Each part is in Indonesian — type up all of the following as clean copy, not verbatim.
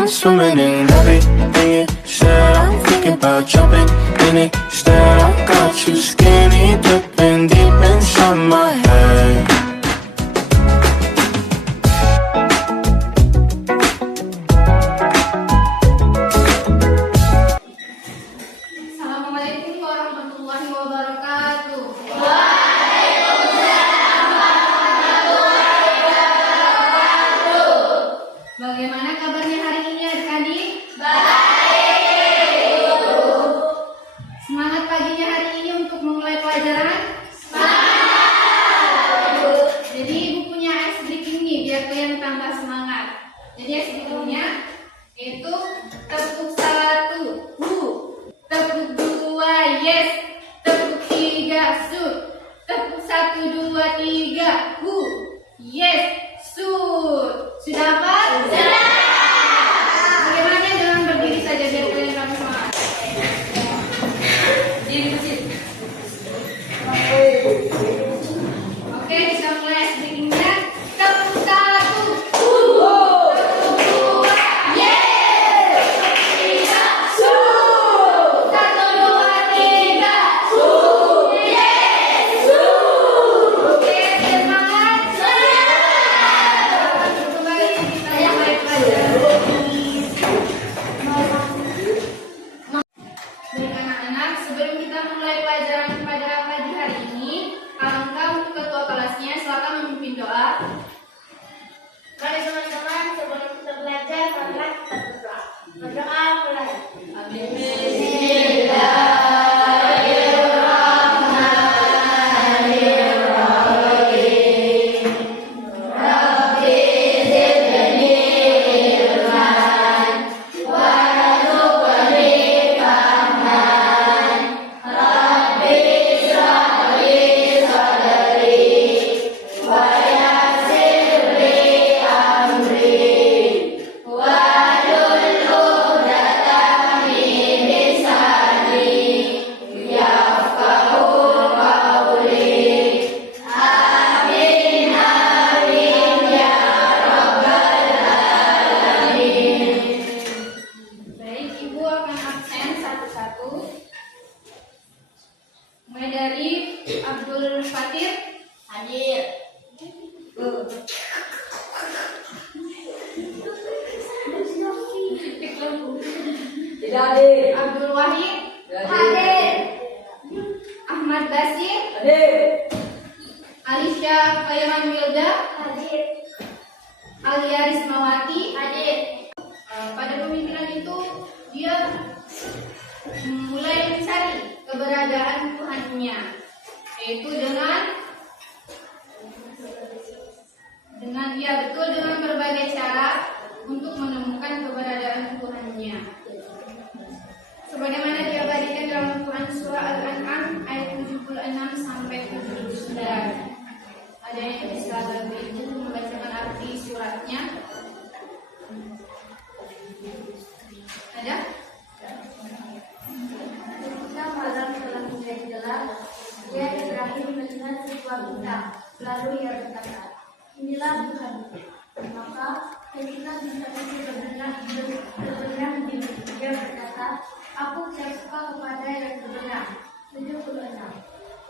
I'm swimming in everything you said. I'm thinking about jumping in it instead. I got you skinny dipping deep inside my head. Assalamualaikum warahmatullahi wabarakatuh. Bagaimana kabarnya hari ini adik-adik? Baik. Semangat paginya hari ini untuk memulai pelajaran? Semangat. Jadi ibu punya ice breaking nih biar kalian tambah semangat. Jadi ice breakingnya itu tepuk 1, tepuk 2, yes, tepuk 3, sur, tepuk 1, 2, 3, yes, sur. Sudah apa? Sudah. Bagaimana jangan berdiri saja biar kalian tambah semangat. Oke, kita mulai breakingnya. Tepuk 1, tepuk 2, yes, tepuk 3, sur, 1, 2, 3, sur, yes, sur. Oke, semangat. Kembali kita mulai pelajaran. Baik anak-anak, sebelum kita mulai pelajaran pada pagi hari ini, alangkah untuk ketua kelasnya silakan memimpin doa. Mari teman-teman, sebelum kita belajar, marilah kita berdoa. Berdoa mulai. Amin. Baik, ibu akan absen satu-satu. Mulai dari Abdul Fatir. Hadir. Tidak hadir. Abdul Wahid. Hadir. Ahmad Basir. Hadir. Alisha Khairan Wilda. Hadir. Alia Rismawati. Hadir. Pada pemimpinan itu dia mulai mencari keberadaan Tuhannya, yaitu dengan berbagai cara untuk menemukan keberadaan Tuhannya. Sebagaimana diabadikan dalam Quran surah Al-An'am ayat 76 sampai 79. Ada yang bisa bantu ibu membacakan arti suratnya? Ada? Ketika malam telah menjadi gelap, dia Ibrahim melihat sebuah bintang. Lalu ia berkata, inilah Tuhanku. Maka ketika bintang itu berbenah diri, dia berkata, aku tidak suka kepada yang berbenah. 76.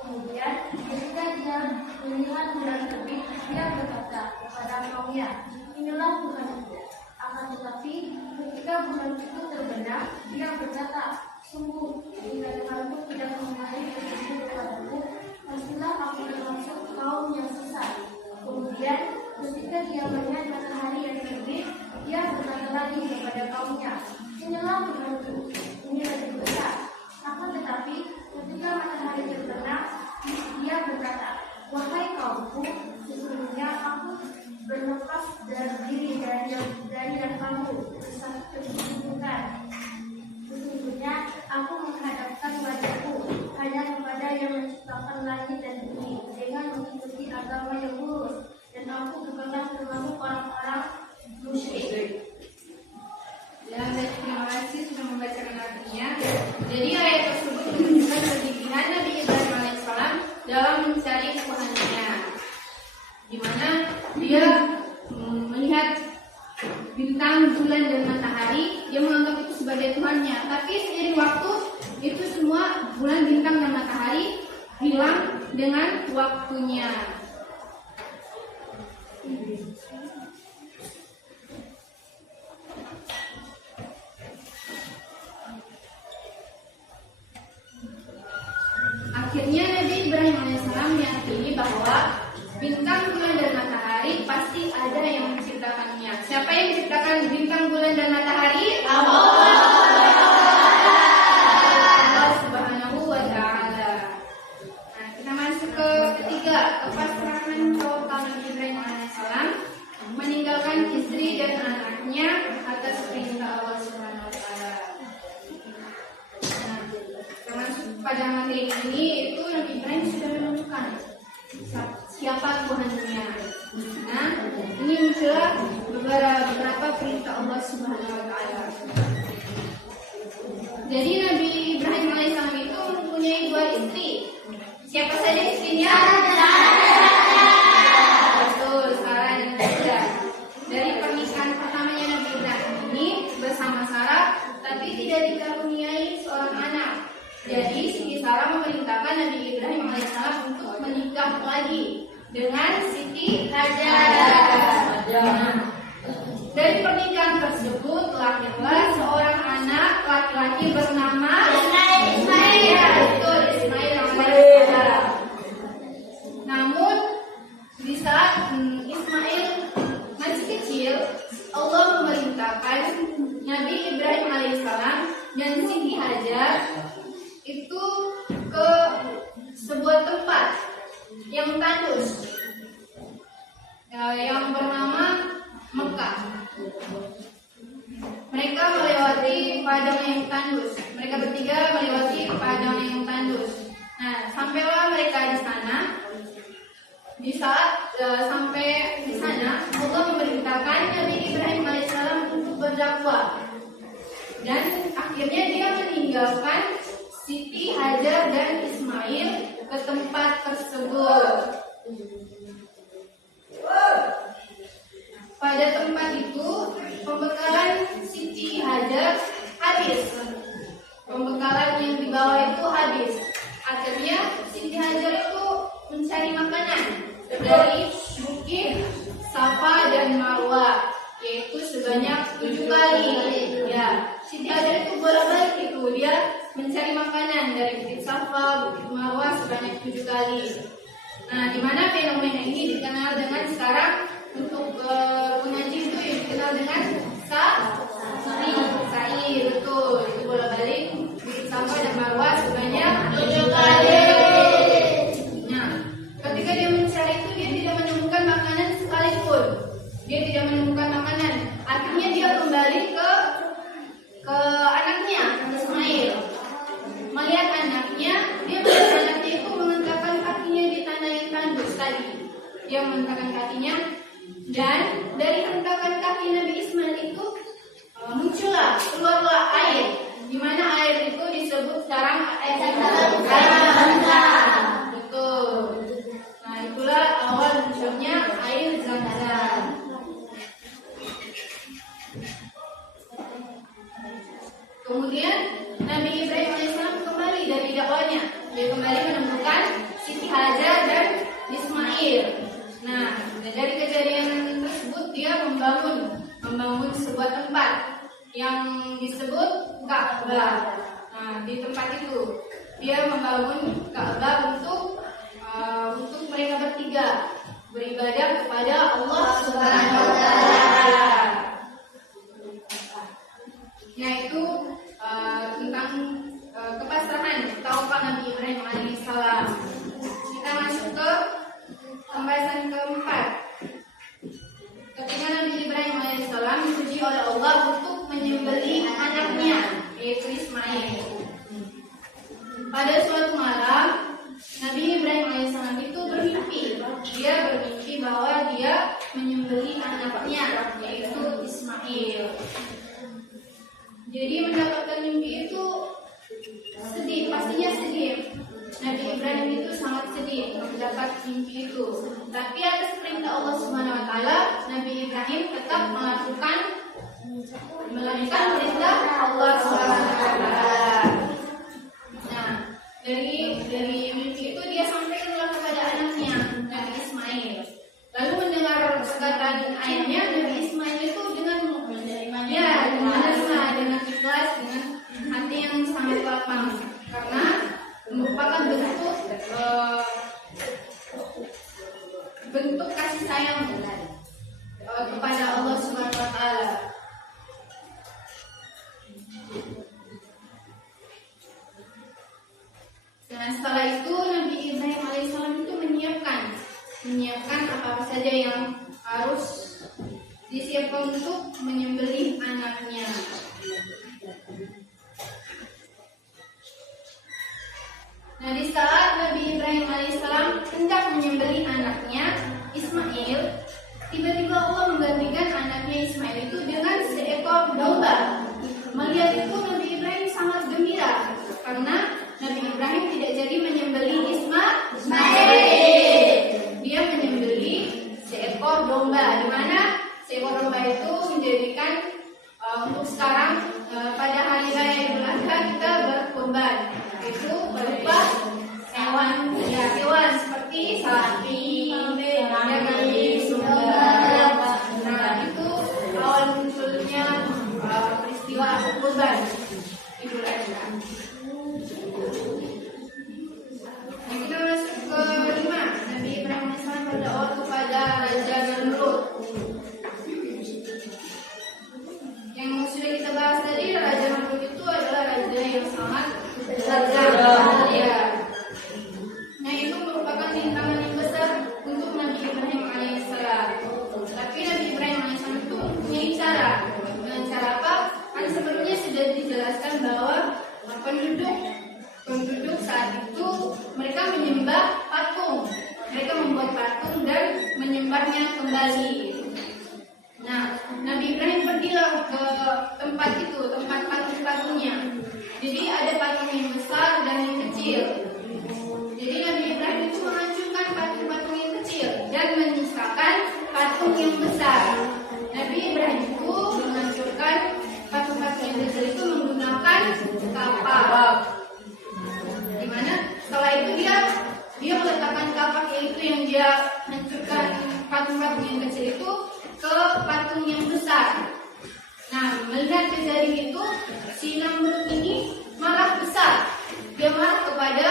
Kemudian ketika dia melihat bulan terbit, dia berkata kepada kaumnya, inilah Tuhanku. Akan tetapi ketika bulan itu terbenam, dia berkata, sungguh jika Tuhanku tidak memberi petunjuk kepadaku, pastilah aku termasuk kaum yang sesat. Kemudian ketika dia melihat matahari yang terbit, dia berkata lagi kepada kaumnya, inilah Tuhanku, ini lebih besar. Akan tetapi ketika matahari terbenam, dia berkata, wahai kaumku, sesungguhnya aku berlepas dari diri dari yang kamu tersebutkan. Sesungguhnya aku menghadapkan wajahku hanya kepada yang menciptakan langit dan bumi dengan mengikuti agama yang lurus, dan aku bukanlah termasuk orang-orang musyrik. Ya, baik, terima kasih sudah membacakan sebagai Tuhannya. Tapi seiring waktu itu semua bulan, bintang, dan matahari hilang dengan waktunya. Akhirnya Nabi Ibrahim alaihissalam meyakini bahwa bintang, bulan, dan matahari pasti ada yang menciptakannya. Siapa yang menciptakan bintang, bulan, dan matahari? Allah Subhanahu wa Ta'ala. Nah, kita masuk ke ketiga, kepasrahan tawakal Nabi Ibrahim alaihissalam meninggalkan istri dan anaknya atas perintah Allah Subhanahu wa Ta'ala. Nah, termasuk pada materi ini itu Nabi Ibrahim sudah menemukan siapa Tuhannya. Nah, ini muncullah beberapa perintah Allah Subhanahu wa Ta'ala. Jadi Nabi Ibrahim alaihissalam itu mempunyai 2 istri. Siapa saja istrinya? Betul, Sarah dan Hajar. Dari pernikahan pertamanya Nabi Ibrahim ini bersama Sarah, tapi tidak dikaruniai seorang anak. Jadi Siti Sarah memerintahkan Nabi Ibrahim alaihissalam untuk menikah lagi dengan Siti Hajar. Dari pernikahan tersebut lahirlah seorang anak laki-laki bernama Ismail. Betul, Ismail alaihissalam. Namun di saat Ismail masih kecil, Allah memerintahkan Nabi Ibrahim alaihissalam dan Siti Hajar itu ke sebuah tempat yang tandus yang bernama Mekah. Mereka melewati padang yang tandus. Mereka bertiga melewati padang yang tandus. Nah, sampailah mereka di sana. Di saat sampai di sana, Allah memerintahkan Nabi Ibrahim alaihissalam untuk berdakwah. Dan akhirnya dia meninggalkan Siti Hajar dan Ismail ke tempat tersebut. Pada tempat itu pembekalan Siti Hajar habis. Pembekalan yang dibawa itu habis. Akhirnya Siti Hajar itu mencari makanan dari bukit Safa dan Marwah, yaitu sebanyak 7 kali. Ya, Siti Hajar itu bolak-balik itu dia mencari makanan dari bukit Safa, bukit Marwah sebanyak 7 kali. Nah, di mana fenomena ini dikenal dengan sekarang untuk pengaji itu dikenal dengan sa'i, betul. Itu bolak-balik bukit Safa dan Marwah sebanyak 7 kali. Nah, ketika dia mencari itu dia tidak menemukan makanan sekalipun. Dia tidak menemukan makanan. Akhirnya dia kembali ke anaknya Ismail. Melihat anaknya, dia melihat anaknya itu menghentakkan kakinya di tanah yang tandus tadi. Dia menghentakkan kakinya, dan dari hentakan kaki Nabi Ismail itu keluarlah air. Di mana air itu disebut sekarang air Zam-Zam. Betul. Nah, itulah awal munculnya air Zam-Zam. Kemudian Nabi Ibrahim alaihissalam kembali dari dakwahnya. Dia kembali menemukan Siti Hajar dan Ismail. Nah, dari kejadian tersebut dia membangun sebuah tempat yang disebut Ka'bah. Nah, di tempat itu dia membangun Ka'bah untuk mereka bertiga beribadah kepada Allah Subhanahu wa Ta'ala. Yaitu tentang kepasrahan tawakal Nabi Ibrahim alaihissalam. Kita masuk ke pembahasan keempat. Ketika Nabi Ibrahim alaihissalam dipuji oleh Allah untuk menyembelih anaknya, yaitu Ismail. Pada suatu malam, Nabi Ibrahim alaihissalam itu bermimpi. Dia bermimpi bahwa dia menyembelih anaknya, yaitu Ismail. Jadi mendapatkan mimpi itu sedih, pastinya sedih. Nabi Ibrahim itu sangat sedih mendapat mimpi itu. Tapi atas perintah Allah Subhanahu wa Ta'ala, Nabi Ibrahim tetap melakukan perintah Allah Subhanahu saja yang harus disiapkan untuk menyembelih anaknya. Nah, di saat Nabi Ibrahim alaihissalam hendak menyembelih anaknya Ismail, tiba-tiba Allah menggantikan anaknya Ismail itu dengan seekor domba. Melihat itu Nabi Ibrahim sangat gembira karena Nabi Ibrahim tidak jadi menyembelih Ismail. Dia menyembelih seekor domba, di mana seekor domba itu menjadikan untuk sekarang pada hari raya Idul Adha kita berkurban, itu berupa hewan seperti sapi, kambing, domba. Nah, itu awal munculnya peristiwa kurban Idul Adha. Nah, kita masuk ke 5. Nabi Ibrahim AS berdoa kepada Raja Namrud. Yang sudah kita bahas tadi, Raja Namrud itu adalah raja yang sangat mulia. Nah, itu merupakan rintangan yang besar untuk Nabi Ibrahim alaihissalam. Tapi Nabi Ibrahim alaihissalam itu mempunyai cara. Dengan cara apa? Kan sebelumnya sudah dijelaskan bahwa penduduk saat itu mereka menyembah patung. Mereka membuat patung dan menyembahnya kembali. Nah, Nabi Ibrahim pergilah ke tempat itu, tempat patung-patungnya. Jadi ada patung yang besar dan yang kecil. Jadi Nabi Ibrahim itu menghancurkan patung-patung yang kecil dan menyisakan patung yang besar. Nabi Ibrahim itu menghancurkan patung-patung yang kecil itu menggunakan kapak. Dimana setelah itu dia meletakkan kapak, yaitu yang dia hancurkan patung-patung yang kecil itu ke patung yang besar. Nah, melihat kejadian itu, si Namrud ini marah besar. Dia marah kepada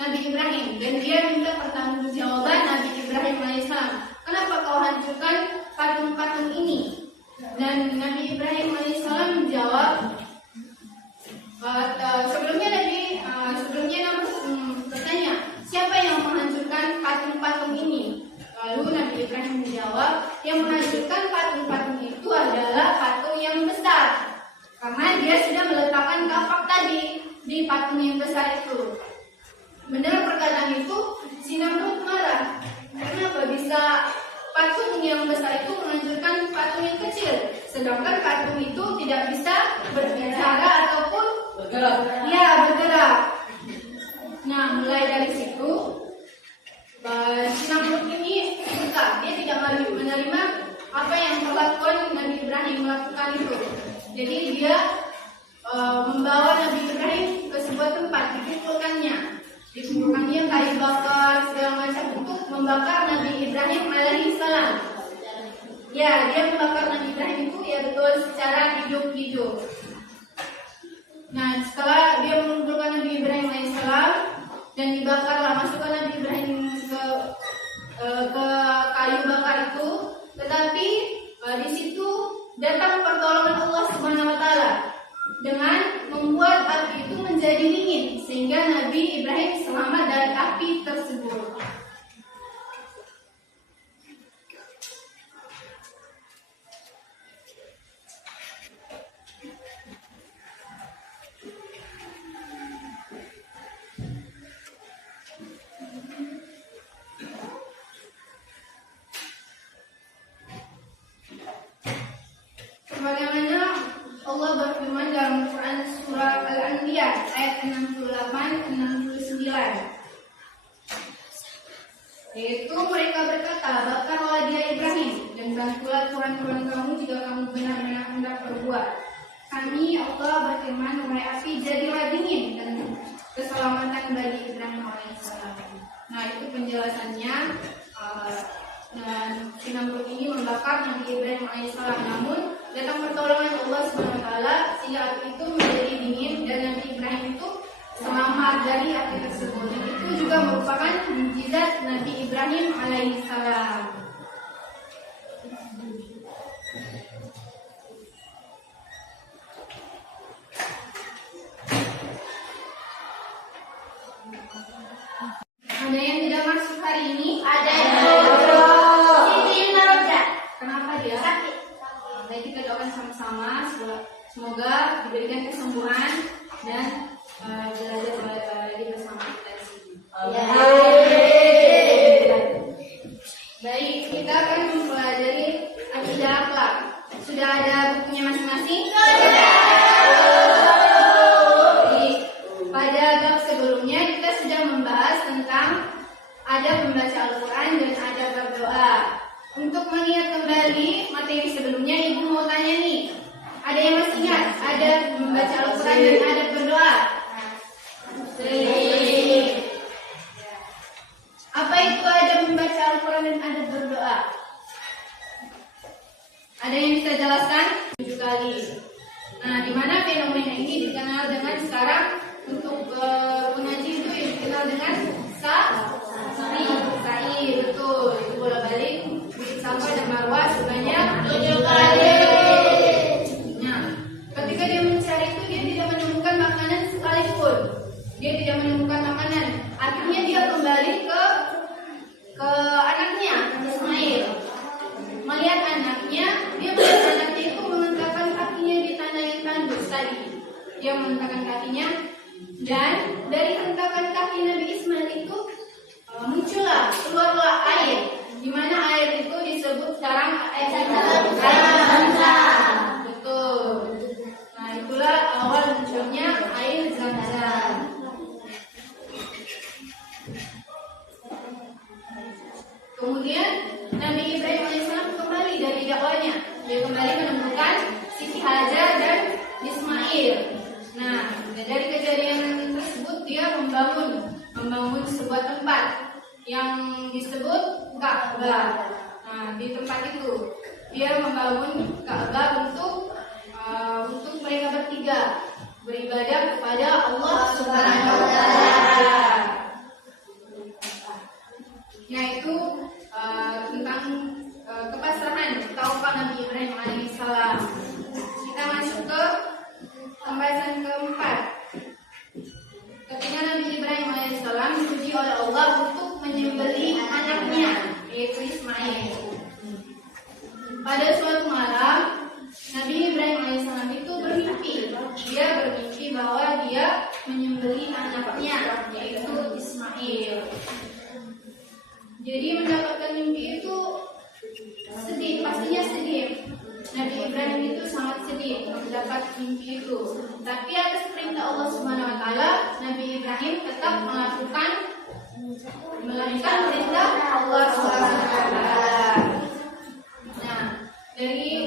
Nabi Ibrahim dan dia minta pertanggungjawaban Nabi Ibrahim alaihissalam. Kenapa kau hancurkan patung-patung ini? Dan Nabi Ibrahim alaihissalam menjawab, sebelumnya Namrud bertanya, siapa yang menghancurkan patung-patung ini? Lalu Nabi Ibrahim menjawab, yang menghancurkan patung-patung itu adalah patung yang besar, karena dia sudah meletakkan kapak tadi di patung yang besar itu. Mendengar perkataan itu, si Namrud marah. Kenapa bisa patung yang besar itu menghancurkan patung yang kecil, sedangkan patung itu tidak bisa berbicara ataupun bergerak? Nah, mulai dari situ si Namrud ini buka, dia tidak menerima apa yang perlakuan Nabi Ibrahim melakukan itu. Jadi dia membawa Nabi Ibrahim ke sebuah tempat, dikumpulkannya kayu bakar segala macam untuk membakar Nabi Ibrahim alaihissalam. Ya, dia membakar Nabi Ibrahim itu ya betul secara hidup-hidup. Nah, setelah dia mengumpulkan Nabi Ibrahim alaihissalam dan dibakarlah, masukkan Nabi Ibrahim ke kayu bakar itu, tetapi di situ datang pertolongan Allah Subhanahu wa taala dengan membuat api itu menjadi dingin sehingga Nabi Ibrahim selamat dari api tersebut. Sebagaimana Allah berfirman dalam Quran surah Al-Anbiya ayat 68-69, yaitu mereka berkata, bakarlah dia Ibrahim dan bantulah Tuhan kamu jika kamu benar-benar hendak berbuat. Kami Allah berfirman, wahai api, jadilah dingin dan keselamatan bagi Ibrahim alaihissalam. Nah, itu penjelasannya. Dan si Namrud ini membakar Nabi Ibrahim alaihissalam, namun datang pertolongan Allah Subhanahu wa taala sehingga api itu menjadi dingin dan Nabi Ibrahim itu selamat dari api tersebut. Dan itu juga merupakan mukjizat Nabi Ibrahim alaihissalam. Ada yang tidak masuk hari ini? Ada yang masuk. Semoga diberikan kesembuhan dan belajar lagi bersama kita di sini. Baik, kita akan mempelajari akidah akhlak. Sudah ada bukunya masing-masing? Pada bab sebelumnya kita sudah membahas tentang adab membaca Al-Quran dan adab berdoa. Untuk mengingat kembali materi sebelumnya, Ibu mau tanya nih, ada yang masih ingat adab membaca Al-Quran dan adab berdoa? Apa itu adab membaca Al-Quran dan adab berdoa? Ada yang bisa jelaskan? 7 kali. Nah, di mana fenomena ini dikenal dengan sekarang untuk pengaji itu yang dikenal dengan sa'i, betul. Itu bola balik Safa dan Marwah sebanyak 7 kali. Nah, ketika dia mencari itu dia tidak menemukan makanan sekalipun. Dia tidak menemukan makanan. Akhirnya dia kembali ke anaknya Ismail. Melihat anaknya, dia melihat anaknya itu menghentakkan kakinya di tanah yang tandus tadi. Dia menghentakkan kakinya, dan dari hentakan kaki Nabi Ismail itu keluarlah air. Di mana air itu disebut sekarang air Zam-Zam. Betul. Nah, itulah awal munculnya air Zam-Zam. Kemudian Nabi Ibrahim AS kembali dari dakwahnya. Dia kembali menemukan Siti Hajar dan Ismail. Nah, dari kejadian tersebut dia membangun sebuah tempat yang disebut Ka'bah. Nah, di tempat itu dia membangun Ka'bah untuk mereka bertiga beribadah kepada Allah Subhanahu wa Ta'ala. Yaitu tentang kepasrahan tauhid Nabi Ibrahim alaihissalam. Kita masuk ke pembahasan keempat. Ketika Nabi Ibrahim alaihissalam dipuji oleh Allah untuk menyembelih anaknya, yaitu Ismail. Pada suatu malam, Nabi Ibrahim alaihissalam itu bermimpi. Dia bermimpi bahwa dia menyembelih anaknya, yaitu Ismail. Jadi mendapatkan mimpi itu sedih, pastinya sedih. Nabi Ibrahim itu sangat sedih mendapat mimpi itu. Tapi atas perintah Allah Subhanahu wa Ta'ala, Nabi Ibrahim tetap melakukan perintah Allah Subhanahu wa Ta'ala. Nah, dari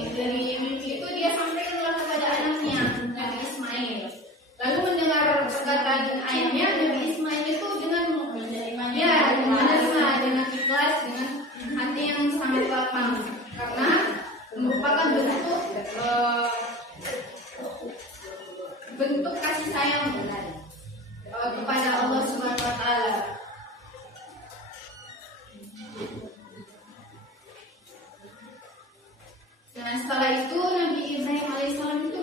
mimpi itu dia sampaikan kepada anaknya Nabi Ismail. Lalu mendengar perkataan ayahnya, Nabi Ismail itu dengan menerimanya, dengan ikhlas, dengan hati yang sangat lapang, karena merupakan bentuk kasih sayang kepada Allah Subhanahu wa Ta'ala. Nah, setelah itu Nabi Ibrahim alaihissalam itu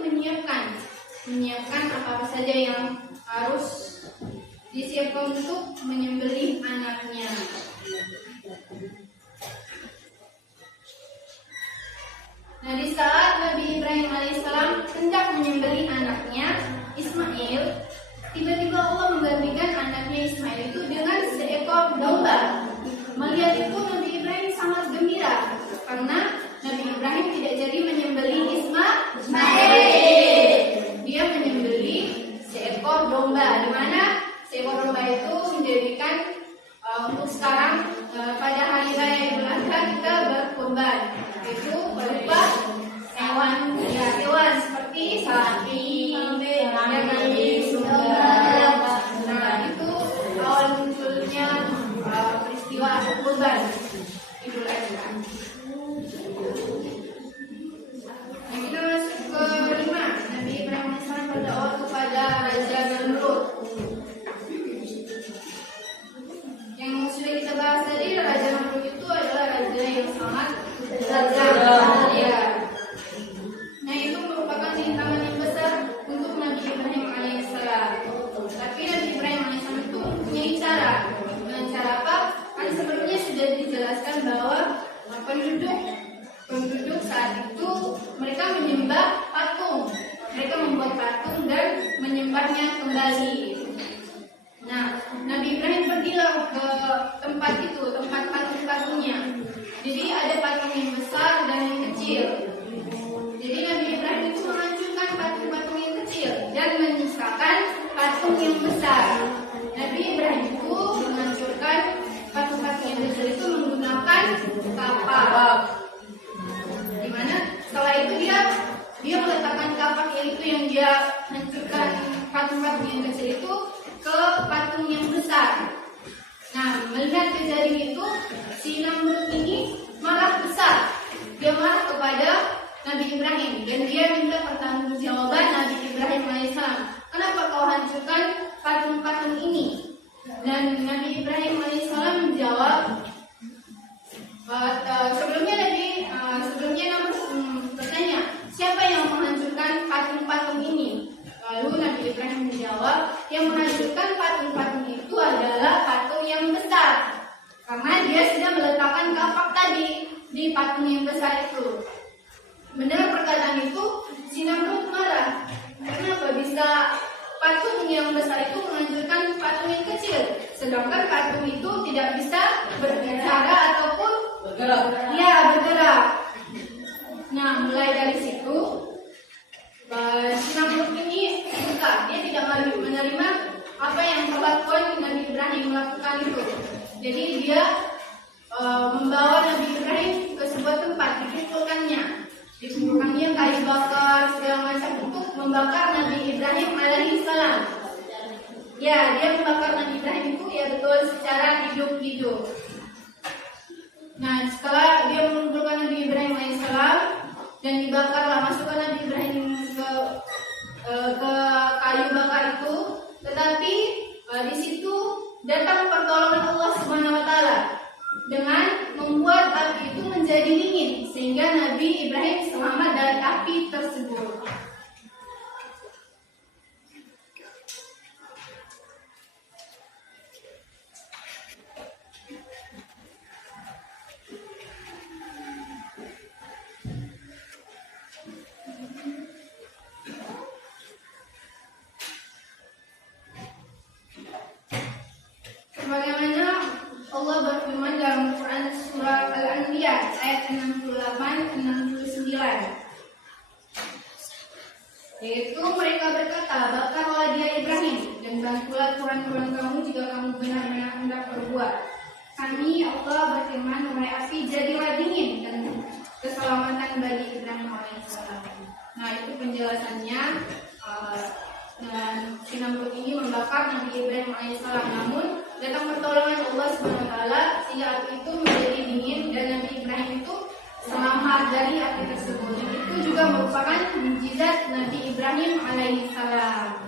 menyiapkan apa saja yang harus disiapkan untuk menyembelih anaknya. Nah, di saat Nabi Ibrahim alaihissalam hendak menyembelih anaknya Ismail, tiba-tiba Allah menggantikan anaknya Ismail itu dengan seekor domba. Melihat itu Nabi Ibrahim sangat gembira karena Nabi Ibrahim tidak jadi menyembelih Ismail. Dia menyembelih seekor domba, di mana seekor domba itu menjadikan untuk sekarang pada hari raya Idul Adha kita berkurban. Itu berupa hewan seperti menyembahnya kembali. Nah, Nabi Ibrahim pergilah ke tempat itu, tempat patung-patungnya. Jadi ada patung yang besar dan yang kecil. Jadi Nabi Ibrahim itu menghancurkan patung-patung yang kecil dan menyisakan patung yang besar. Nabi Ibrahim itu menghancurkan patung-patung yang kecil itu menggunakan kapak. Dimana setelah itu dia meletakkan kapak itu yang dia hancurkan patung-patung yang kecil itu ke patung yang besar. Nah, melihat kejadian itu, si Namrud ini marah besar. Dia marah kepada Nabi Ibrahim dan dia minta pertanggungjawaban Nabi Ibrahim alaihissalam. Kenapa kau hancurkan patung-patung ini? Dan Nabi Ibrahim alaihissalam menjawab, sebelumnya Namrud bertanya, siapa yang menghancurkan patung-patung ini? Lalu Nabi Ibrahim menjawab, yang menghancurkan patung-patung itu adalah patung yang besar. Karena dia sudah meletakkan kapak tadi di patung yang besar itu. Mendengar perkataan itu, si Namrud marah. Kenapa bisa patung yang besar itu menghancurkan patung yang kecil? Sedangkan patung itu tidak bisa berbicara ataupun bergerak. Nah, mulai dari situ, si Namrud ini suka. Dia tidak menerima apa yang perlakuan Nabi Ibrahim melakukan itu. Jadi dia membawa Nabi Ibrahim ke sebuah tempat, dikumpulkannya kayu bakar segala macam untuk membakar Nabi Ibrahim alaihissalam. Ya, dia membakar Nabi Ibrahim itu ya betul secara hidup-hidup. Nah, setelah dia mengumpulkan Nabi Ibrahim alaihissalam dan dibakarlah, masukkan Nabi Ibrahim ke kayu bakar itu, tetapi di situ datang pertolongan Allah Subhanahu wa taala dengan membuat api itu menjadi dingin sehingga Nabi Ibrahim selamat dari api tersebut. Sebagaimana Allah berfirman dalam Quran surah Al-Anbiya ayat 68-69, yaitu mereka berkata, bakarlah dia Ibrahim dan bantulah Tuhan kamu jika kamu benar-benar hendak berbuat. Kami Allah berfirman, wahai api jadilah dingin dan keselamatan bagi Ibrahim alaihissalam. Nah, itu penjelasannya. Dan si Namrud ini membakar Nabi Ibrahim alaihissalam, namun datang pertolongan Allah Subhanahu wa taala sehingga api itu menjadi dingin dan Nabi Ibrahim itu selamat dari api tersebut. Itu juga merupakan mukjizat Nabi Ibrahim alaihissalam.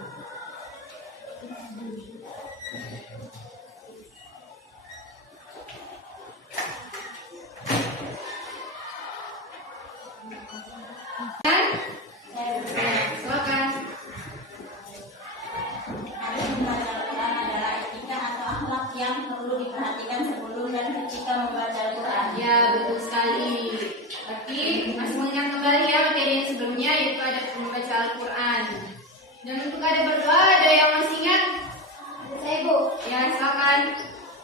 Dan silakan. Yang perlu diperhatikan sebelum dan ketika membaca Al-Quran. Ya, betul sekali. Tapi masih mengingat kembali ya materi yang sebelumnya, yaitu ada membaca Al-Quran. Dan untuk ada berdoa, ada yang masih ingat? Saya Ibu. Ya, silakan.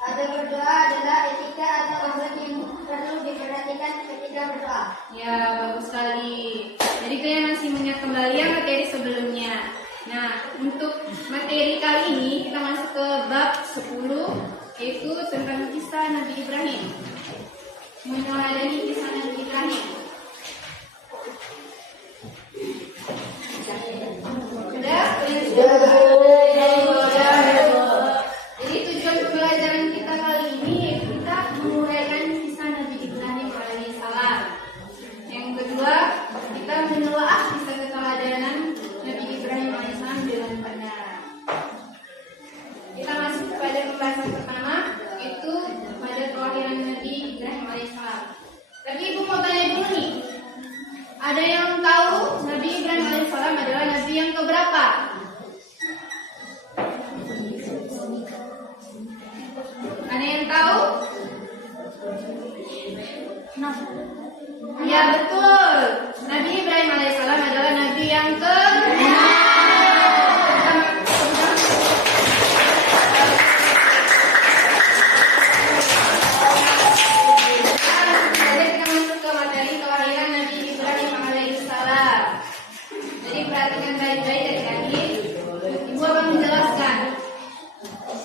Ada berdoa adalah etika atau adab yang perlu diperhatikan ketika berdoa. Ya, bagus sekali. Jadi kalian masih mengingat kembali ya materi sebelumnya. Nah, untuk materi kali ini kita masuk ke bab 10, yaitu tentang kisah Nabi Ibrahim. Meneladani kisah Nabi Ibrahim. Sudah? Jadi tujuan pembelajaran kita kali ini yaitu kita menguraikan kisah Nabi Ibrahim alaihissalam. Yang kedua, kita menelaah kisah keteladanan Nabi Ibrahim alaihissalam dengan benar. Kita masuk kepada pembahasan pertama, yaitu pada kelahiran Nabi Ibrahim alaihissalam. Tapi Ibu mau tanya dulu nih, baik-baik adik-adik. Ibu akan menjelaskan.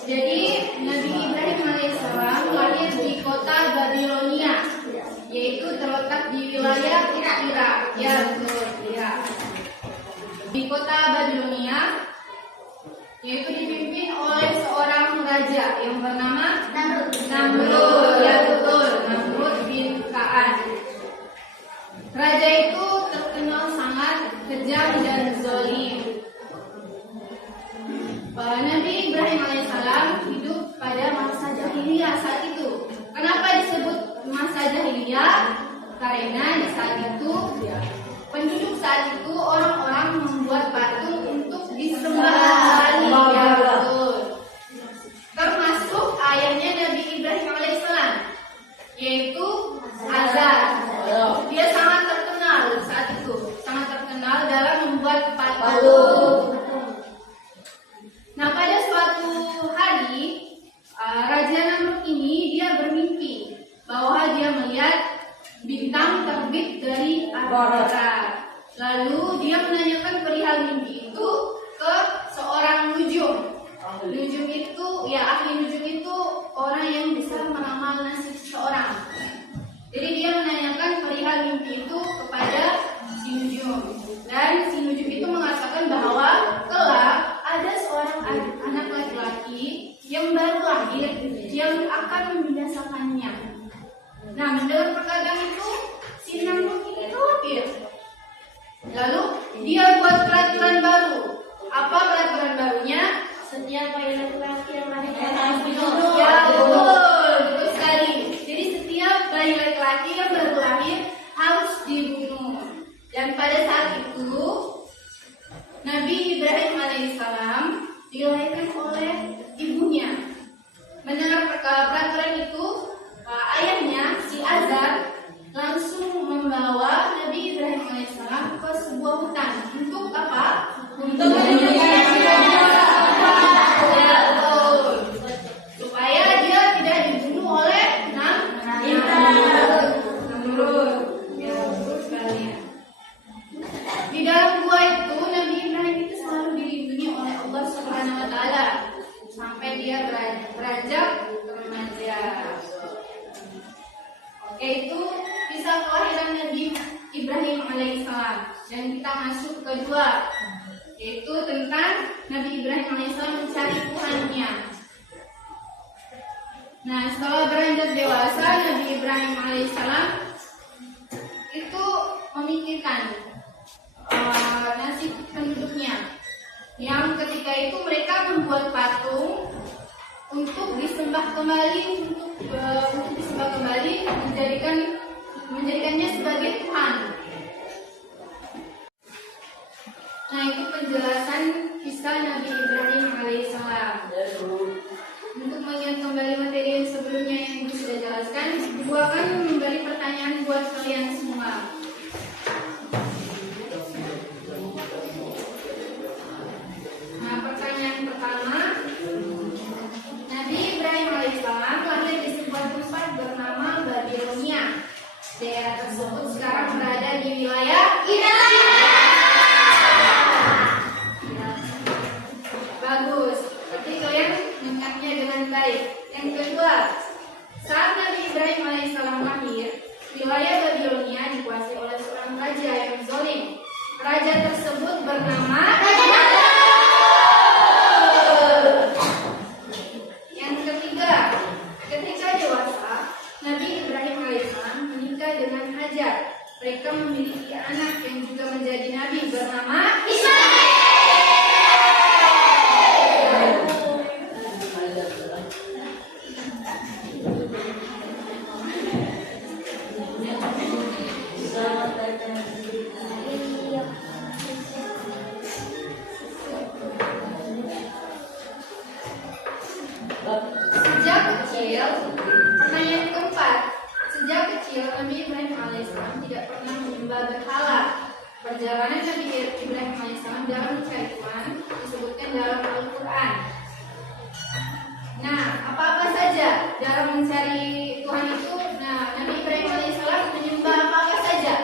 Jadi Nabi Ibrahim alaihissalam lahir di kota Babilonia, yaitu terletak di wilayah Irak. Ya betul, Irak. Di kota Babilonia, yaitu dipimpin oleh seorang raja yang bernama Namrud. Ya betul, Namrud bin Kaan. Raja itu terkenal sangat kejam dan zalim. Nabi Ibrahim alaihissalam hidup pada masa jahiliyah saat itu. Kenapa disebut masa jahiliyah? Karena di saat itu penduduk saat itu orang-orang membuat patung untuk disembah. Ya betul. Termasuk ayahnya Nabi Ibrahim alaihissalam, yaitu Azar. Dia sangat terkenal saat itu, sangat terkenal dalam membuat patung. Nah, pada suatu hari Raja Namrud ini dia bermimpi bahwa dia melihat bintang terbit dari arah barat. Lalu dia menanyakan perihal mimpi itu ke seorang nujum. Nujum itu, ya ahli nujum itu orang yang bisa meramal nasib seseorang. Jadi dia menanyakan perihal mimpi itu kepada si nujum. Dan si nujum itu mengatakan bahwa kelak ada seorang anak laki-laki yang baru lahir yang akan membinasakannya. Nah, mendengar perkataan itu, si Namrud ini khawatir. Lalu dia buat peraturan baru. Apa peraturan barunya? Setiap bayi laki-laki yang lahir Ya betul, betul sekali. Jadi setiap bayi laki-laki yang baru lahir harus dibunuh. Dan pada saat itu Nabi Ibrahim alaihissalam dilahirkan oleh ibunya. Mendengar peraturan itu, ayahnya si Azar langsung membawa Nabi Ibrahim alaihissalam ke sebuah hutan. Untuk apa? Untuk supaya dia tidak dibunuh oleh Namrud. Ya, betul sekali. Di dalam gua itu Nabi Ibrahim itu selalu dilindungi oleh Allah Subhanahu wa taala sampai dia beranjak remaja. Oke, itu kisah kelahiran Nabi Ibrahim alaihissalam. Dan kita masuk ke kedua, yaitu tentang Nabi Ibrahim alaihissalam mencari Tuhannya. Nah, setelah beranjak dewasa, Nabi Ibrahim alaihissalam itu memikirkan nasib penduduknya, yang ketika itu mereka membuat patung untuk disembah kembali, untuk disembah kembali, menjadikannya sebagai Tuhan. Nah, itu penjelasan kisah Nabi Ibrahim alaihissalam. Untuk mengingat kembali materi yang sebelumnya yang Ibu sudah jelaskan, Ibu akan memberi pertanyaan buat kalian semua. Nah, pertanyaan pertama, Nabi Ibrahim alaihissalam lahir di sebuah tempat bernama Babilonia. Daerah tersebut sekarang berada di wilayah Irak. Bagus, berarti kalian mengingatnya dengan baik. Yang kedua, saat Nabi Ibrahim alaihissalam lahir, wilayah Babilonia dikuasai oleh seorang raja yang zalim. Raja tersebut bernama Yang ketiga, ketika dewasa, Nabi Ibrahim alaihissalam menikah dengan Hajar. Mereka memiliki anak yang juga menjadi nabi bernama Ismail. Sejak kecil, pertanyaan keempat. Sejak kecil, Nabi Ibrahim alaihissalam tidak pernah menyembah berhala. Perjalanan Nabi Ibrahim alaihissalam dalam mencari Tuhan disebutkan dalam Al-Quran. Nah, apa-apa saja dalam mencari Tuhan itu? Nah, Nabi Ibrahim alaihissalam menyembah apa saja?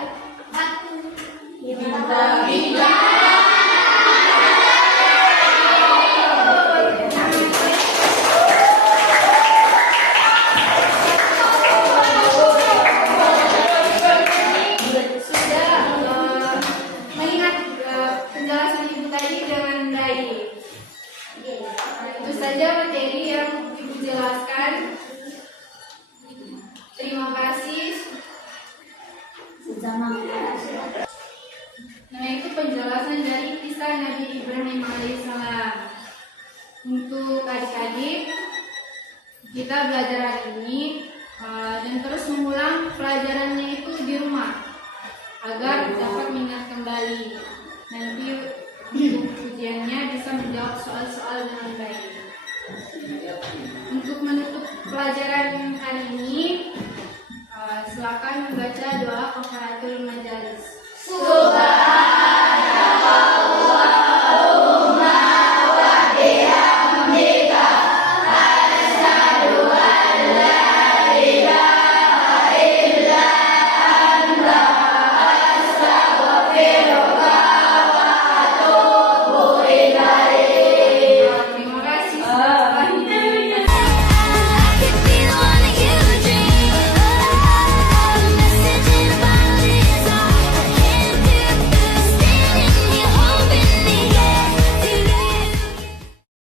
kita belajar hari ini dan terus mengulang pelajarannya itu di rumah agar dapat mengingat kembali. Nanti untuk ujiannya bisa menjawab soal-soal dengan baik. Untuk menutup pelajaran hari ini, silakan membaca doa kafaratul majalis.